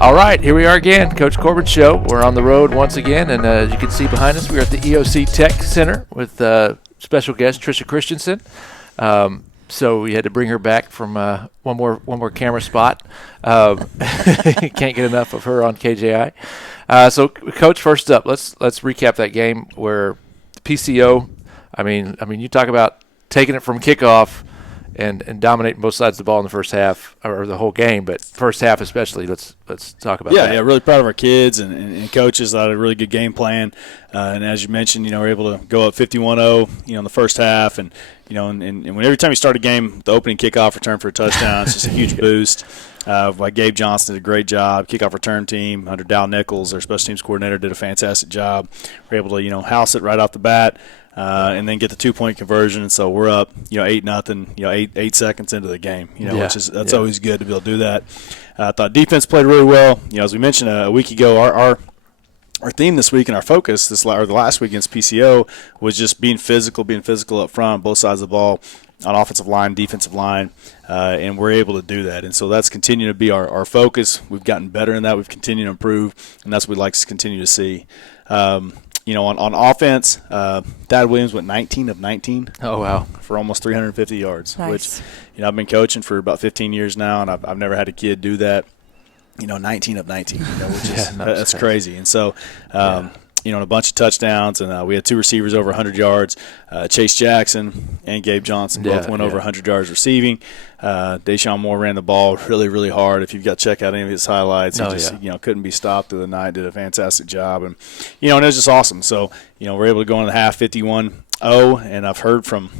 All right, here we are again, Coach Corbin Show. We're on the road once again, and as you can see behind us, we're at the EOC Tech Center with special guest Tricia Christensen. So we had to bring her back from one more camera spot. Can't get enough of her on KJI. So, Coach, first up, let's recap that game where PCO. I mean, you talk about taking it from kickoff and dominating both sides of the ball in the first half, or the whole game, but first half especially. Let's talk about that. Yeah, really proud of our kids and coaches. Had a really good game plan, and as you mentioned, we're able to go up 51-0, in the first half, and when every time you start a game, the opening kickoff return for a touchdown, it's just a huge boost. By Gabe Johnson did a great job. Kickoff return team under Dow Nichols, our special teams coordinator, did a fantastic job. We're able to house it right off the bat. And then get the 2-point conversion, and so we're up, 8-0, 8 seconds into the game, that's always good to be able to do that. I thought defense played really well. As we mentioned a week ago, our theme this week and our focus the last week against PCO was just being physical up front, both sides of the ball, on offensive line, defensive line, and we're able to do that. And so that's continued to be our focus. We've gotten better in that. We've continued to improve, and that's what we'd like to continue to see. On offense, Thad Williams went 19 of 19. Oh, wow. For almost 350 yards, nice. Which, I've been coaching for about 15 years now, and I've never had a kid do that. 19 of 19, which is that's crazy. And so, and a bunch of touchdowns, and we had 2 receivers over 100 yards. Chase Jackson and Gabe Johnson both went over 100 yards receiving. Deshaun Moore ran the ball really, really hard. If you've got to check out any of his highlights, he couldn't be stopped through the night. Did a fantastic job, and and it was just awesome. So we're able to go into the half 51-0, and I've heard from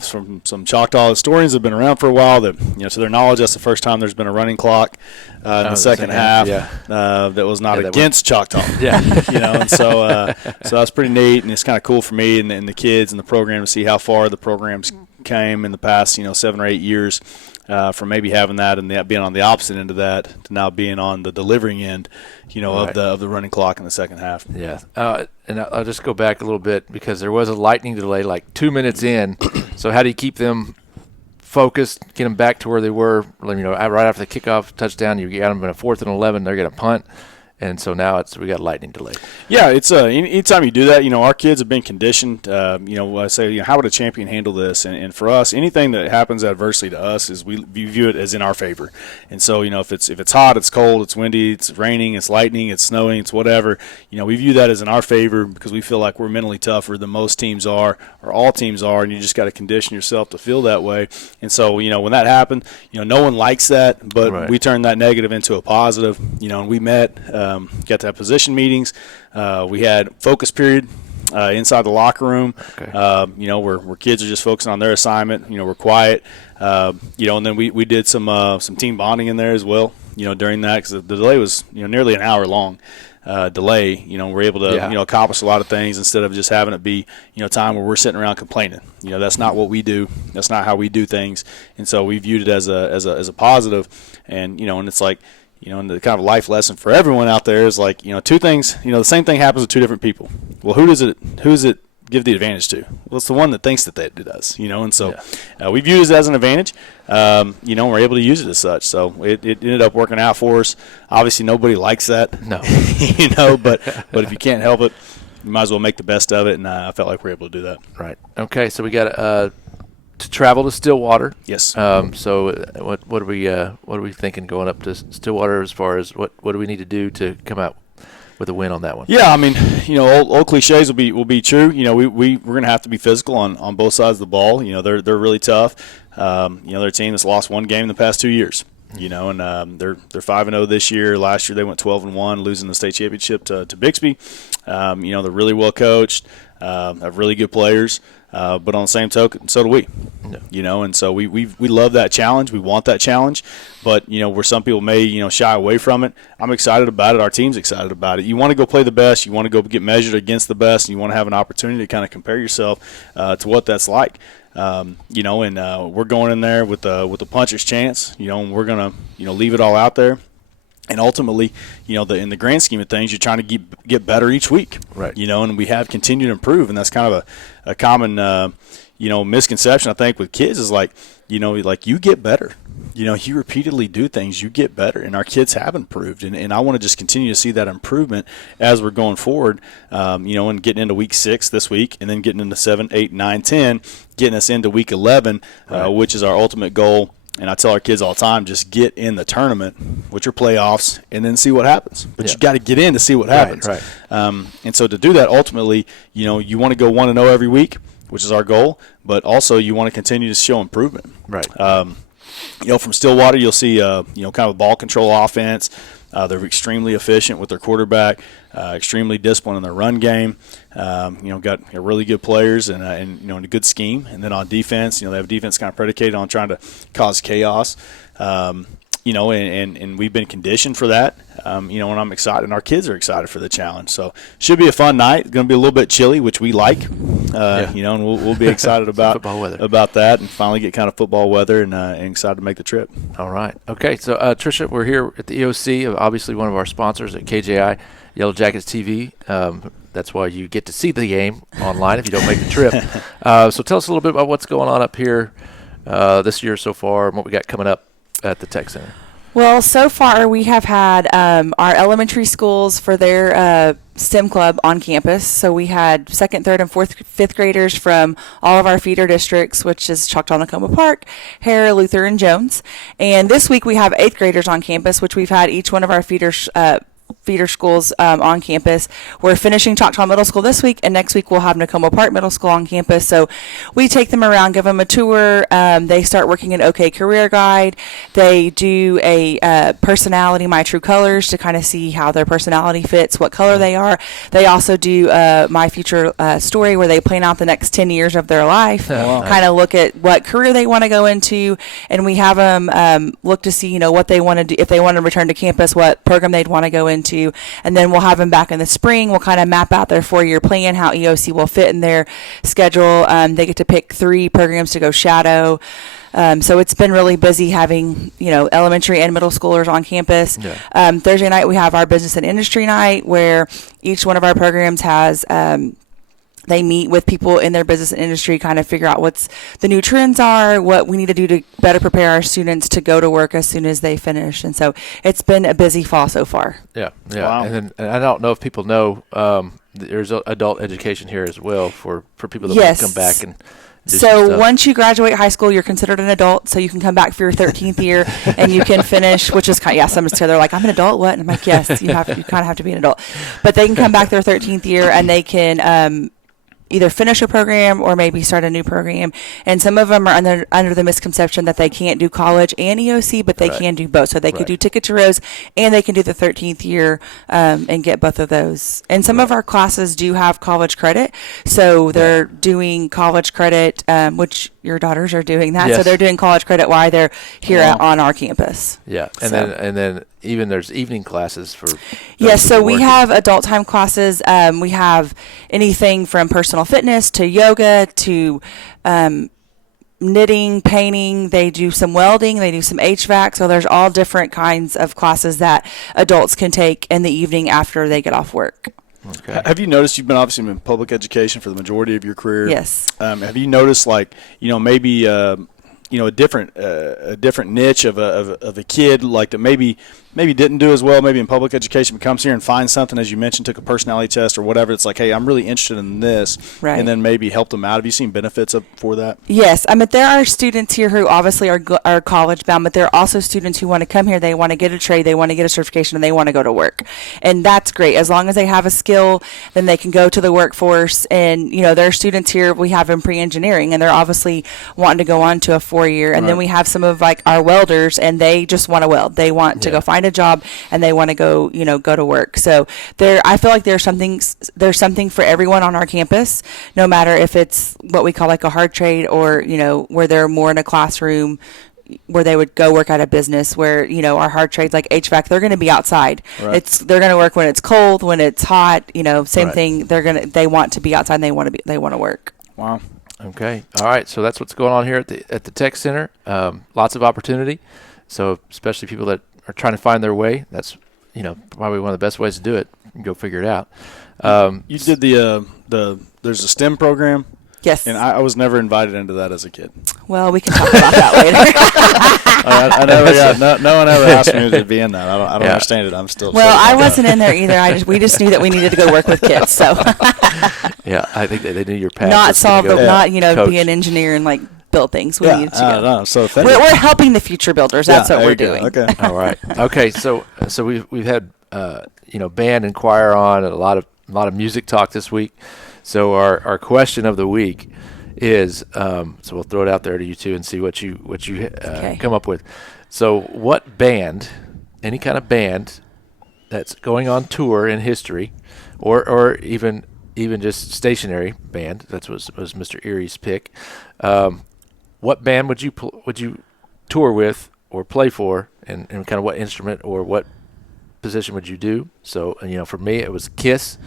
from some Choctaw historians that have been around for a while that to their knowledge that's the first time there's been a running clock in the second half that was not against Choctaw. And so that's pretty neat, and it's kind of cool for me and the kids and the program to see how far the program's came in the past 7 or 8 years from maybe having that and being on the opposite end of that to now being on the delivering end of the running clock in the second half. And I'll just go back a little bit because there was a lightning delay like 2 minutes in. So how do you keep them focused, get them back to where they were, right after the kickoff touchdown? You got them in a 4th and 11, they're going to punt. And so now we got a lightning delay. Yeah, it's anytime you do that, our kids have been conditioned. I say, how would a champion handle this? And for us, anything that happens adversely to us is we view it as in our favor. And so, if it's hot, it's cold, it's windy, it's raining, it's lightning, it's snowing, it's whatever, we view that as in our favor because we feel like we're mentally tougher than most teams are or all teams are, and you just got to condition yourself to feel that way. And so, when that happened, no one likes that, but we turned that negative into a positive, and we met. Got to have position meetings. We had focus period inside the locker room. Okay. Where kids are just focusing on their assignment. We're quiet. And then we did some team bonding in there as well. During that because the delay was nearly an hour long. Delay. We're able to accomplish a lot of things instead of just having it be time where we're sitting around complaining. That's not what we do. That's not how we do things. And so we viewed it as a positive. And and it's like. And the kind of life lesson for everyone out there is like, 2 things, the same thing happens with 2 different people. Well, who does it give the advantage to? Well, it's the one that thinks that it does, and so we view it as an advantage, we're able to use it as such. So it ended up working out for us. Obviously, nobody likes that, no, but if you can't help it, you might as well make the best of it, and I felt like we were able to do that. Right. Okay, so we got to travel to Stillwater. Yes. So what are we thinking going up to Stillwater as far as what do we need to do to come out with a win on that one? Yeah, I mean, old cliches will be true. We're going to have to be physical on both sides of the ball. They're really tough. They're a team that's lost 1 game in the past 2 years. And they're 5-0 this year. Last year they went 12-1, losing the state championship to Bixby. They're really well coached. Have really good players. But on the same token, so do we. And so we love that challenge. We want that challenge. But, where some people may, shy away from it, I'm excited about it. Our team's excited about it. You want to go play the best. You want to go get measured against the best. And you want to have an opportunity to kind of compare yourself to what that's like. And we're going in there with a puncher's chance, and we're going to, leave it all out there. And ultimately, in the grand scheme of things, you're trying to get better each week. Right. And we have continued to improve, and that's kind of a common, misconception I think with kids is like you get better. You repeatedly do things, you get better, and our kids have improved. And I want to just continue to see that improvement as we're going forward, and getting into week 6 this week, and then getting into 7, 8, 9, 10, getting us into week 11, which is our ultimate goal. And I tell our kids all the time, just get in the tournament, which are playoffs, and then see what happens. But you got to get in to see what happens. Right. And so to do that, ultimately, you want to go 1-0 every week, which is our goal. But also you want to continue to show improvement. Right. From Stillwater, you'll see, kind of a ball control offense. They're extremely efficient with their quarterback, extremely disciplined in their run game. Got really good players and a good scheme. And then on defense, they have a defense kind of predicated on trying to cause chaos. And we've been conditioned for that. And I'm excited, and our kids are excited for the challenge. So should be a fun night. It's going to be a little bit chilly, which we like. And we'll be excited about that, and finally get kind of football weather, and excited to make the trip. All right. Okay. So Tricia, we're here at the EOC, obviously one of our sponsors at KJI, Yellow Jackets TV. That's why you get to see the game online if you don't make the trip. So tell us a little bit about what's going on up here this year so far, and what we got coming up at the Tech Center. Well, so far we have had our elementary schools for their STEM club on campus. So we had 2nd, 3rd, and 4th, 5th graders from all of our feeder districts, which is Choctaw, Nakoma Park, Hare, Luther, and Jones. And this week we have 8th graders on campus, which we've had each one of our feeder schools on campus. We're finishing Choctaw Middle School this week, and next week we'll have Nakoma Park Middle School on campus. So we take them around, give them a tour. They start working an OK Career Guide. They do a personality, My True Colors, to kind of see how their personality fits, what color they are. They also do My Future Story, where they plan out the next 10 years of their life, kind of look at what career they want to go into, and we have them look to see, what they want to do, if they want to return to campus, what program they'd want to go into. And then we'll have them back in the spring. We'll kind of map out their 4-year plan, how EOC will fit in their schedule. They get to pick 3 programs to go shadow. So it's been really busy having, elementary and middle schoolers on campus. Yeah. Thursday night we have our business and industry night, where each one of our programs has they meet with people in their business and industry, kind of figure out what's the new trends are, what we need to do to better prepare our students to go to work as soon as they finish. And so it's been a busy fall so far. Yeah. Wow. And I don't know if people know there's adult education here as well for people that want to come back and do some stuff. Once you graduate high school, you're considered an adult, so you can come back for your 13th year and you can finish, which is kind of, some they're like, I'm an adult, what? And I'm like, yes, you kind of have to be an adult. But they can come back their 13th year and they can either finish a program or maybe start a new program. And some of them are under the misconception that they can't do college and EOC, but they can do both. So they could do Ticket to Rose, and they can do the 13th year and get both of those. And some of our classes do have college credit. So they're doing college credit, which your daughters are doing that. Yes. So they're doing college credit while they're here on our campus. Yeah. And then even there's evening classes for yes, so we have adult time classes. We have anything from personal fitness to yoga to knitting, painting. They do some welding. They do some HVAC. So there's all different kinds of classes that adults can take in the evening after they get off work. Okay. Have you noticed you've been obviously in public education for the majority of your career? Yes. Have you noticed maybe a different niche of a kid like that maybe didn't do as well maybe in public education, but comes here and finds something, as you mentioned, took a personality test or whatever, it's like, hey, I'm really interested in this, and then maybe help them out? Have you seen benefits for that? Yes. There are students here who obviously are college bound, but there are also students who want to come here, they want to get a trade, they want to get a certification, and they want to go to work. And that's great. As long as they have a skill, then they can go to the workforce. And, there are students here we have in pre-engineering, and they're obviously wanting to go on to a 4-year. And then we have some of our welders, and they just want to weld. They want to go find a job, and they want to go to work. So I feel like there's something for everyone on our campus, no matter if it's what we call like a hard trade or, where they're more in a classroom where they would go work at a business, where, our hard trades like HVAC, they're going to be outside. Right. They're going to work when it's cold, when it's hot, same thing. They want to be outside, and they want to work. Wow. Okay. All right. So that's what's going on here at the Tech Center. Lots of opportunity. So especially people that are trying to find their way, that's probably one of the best ways to do it. You can go figure it out. You did there's a STEM program. Yes. And I was never invited into that as a kid. Well, we can talk about that later. I never got, no one ever asked me to be in that. I don't understand it. I'm still. Well, I wasn't in there either. We just knew that we needed to go work with kids. So. Yeah, I think they knew your path. Be an engineer and build things. We needed to go. No, so we're helping the future builders. That's what we're doing. Okay. All right. Okay. So we've had band and choir on, and a lot of music talk this week. So our question of the week is, so we'll throw it out there to you two and see what you come up with. So what band, any kind of band that's going on tour in history, or even just stationary band, that was Mr. Erie's pick. What band would you tour with or play for, and kind of what instrument or what position would you do? So for me it was Kiss.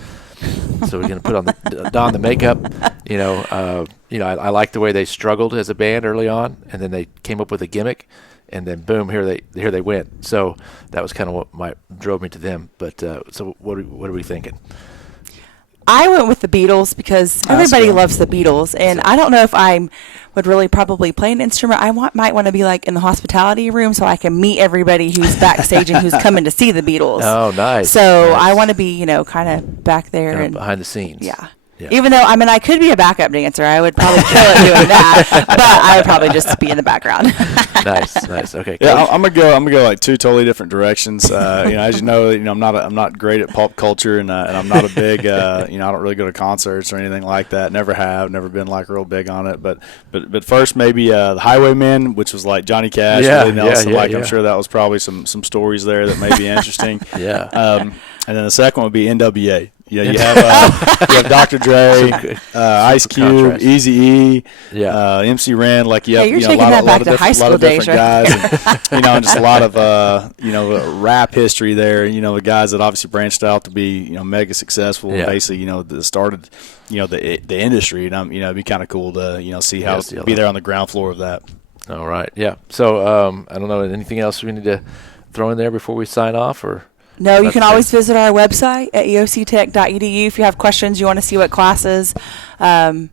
So we're going to put on don the makeup. I like the way they struggled as a band early on, and then they came up with a gimmick, and then boom, here they went. So that was kind of what drove me to them. But so what are we thinking? I went with the Beatles because everybody loves the Beatles, and I don't know if I would really probably play an instrument. I might want to be in the hospitality room so I can meet everybody who's backstage and who's coming to see the Beatles. Oh, nice. So nice. I want to be, kind of back there and behind the scenes. Yeah. Even though, I could be a backup dancer. I would probably kill it doing that, but I would probably just be in the background. Nice. Okay. Yeah, I'm gonna go two totally different directions. As you know, I'm not great at pop culture, and I'm not a big, I don't really go to concerts or anything like that. Never been real big on it. But first maybe the Highwaymen, which was like Johnny Cash, Willie Nelson. I'm sure that was probably some stories there that may be interesting. Yeah. And then the second one would be NWA. Yeah, you have Dr. Dre, Ice Cube, Eazy-E, MC Ren. You have you're a lot of different guys, and just a lot of rap history there. The guys that obviously branched out to be mega successful. And basically that started the industry, and it'd be kind of cool to see how be there on the ground floor of that. All right, yeah. So I don't know, anything else we need to throw in there before we sign off, or? No, you can always visit our website at eoctech.edu if you have questions, you want to see what classes that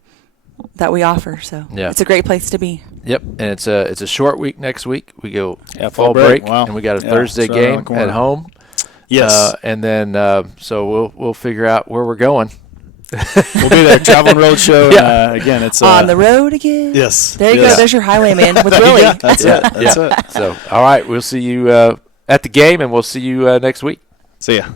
we offer. So it's a great place to be. Yep, and it's a short week next week. We go fall break. Wow. And we got a Thursday game at home. Yes, and then so we'll figure out where we're going. We'll be there, traveling road show. Again, it's on the road again. Yes, there you go. There's your Highwayman with Willie. That's it. So all right, we'll see you at the game, and we'll see you next week. See ya.